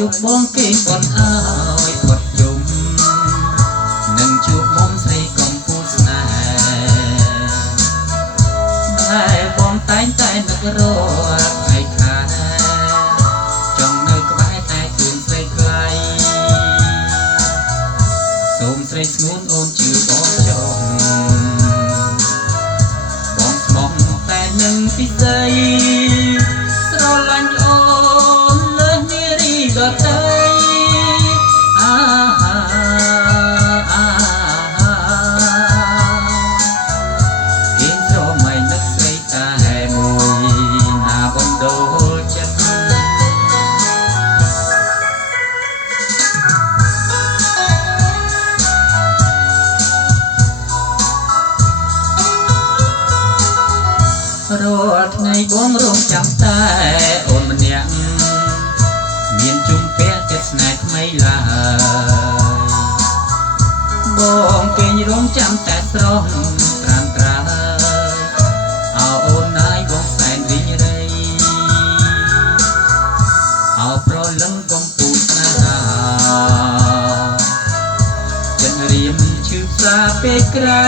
ជប់បងគេបនអើយបត់យំនឹងជួបមុំស្រីកំពូលស្នេហ៍តែបងតែងតែនឹករកថ្ងៃខាចង់នៅក្បែរតែទួនស្រីថ្លៃសូមស្រីស្ងួនអូនជឿបងចង់បងស្មោះតែនឹងពិសីស្រឡាញ់អូនលើសនារីដទៃគេស្រមៃនឹកស្រីតែមួយណាបណ្ដូលចិត្តរាល់ថ្ងៃបងរងចាំតែអូនម្នាក់មានជុំពាក់ចិត្តស្នេហ៍ថ្មីឡើយបងគេងរងចាំតែស្រស់ត្រាំត្រើយអោអូនណាយបងសែនរីងរៃអោប្រលឹងកំពូលស្នេហាចិត្តរៀមឈឺផ្សាពេកក្រៃ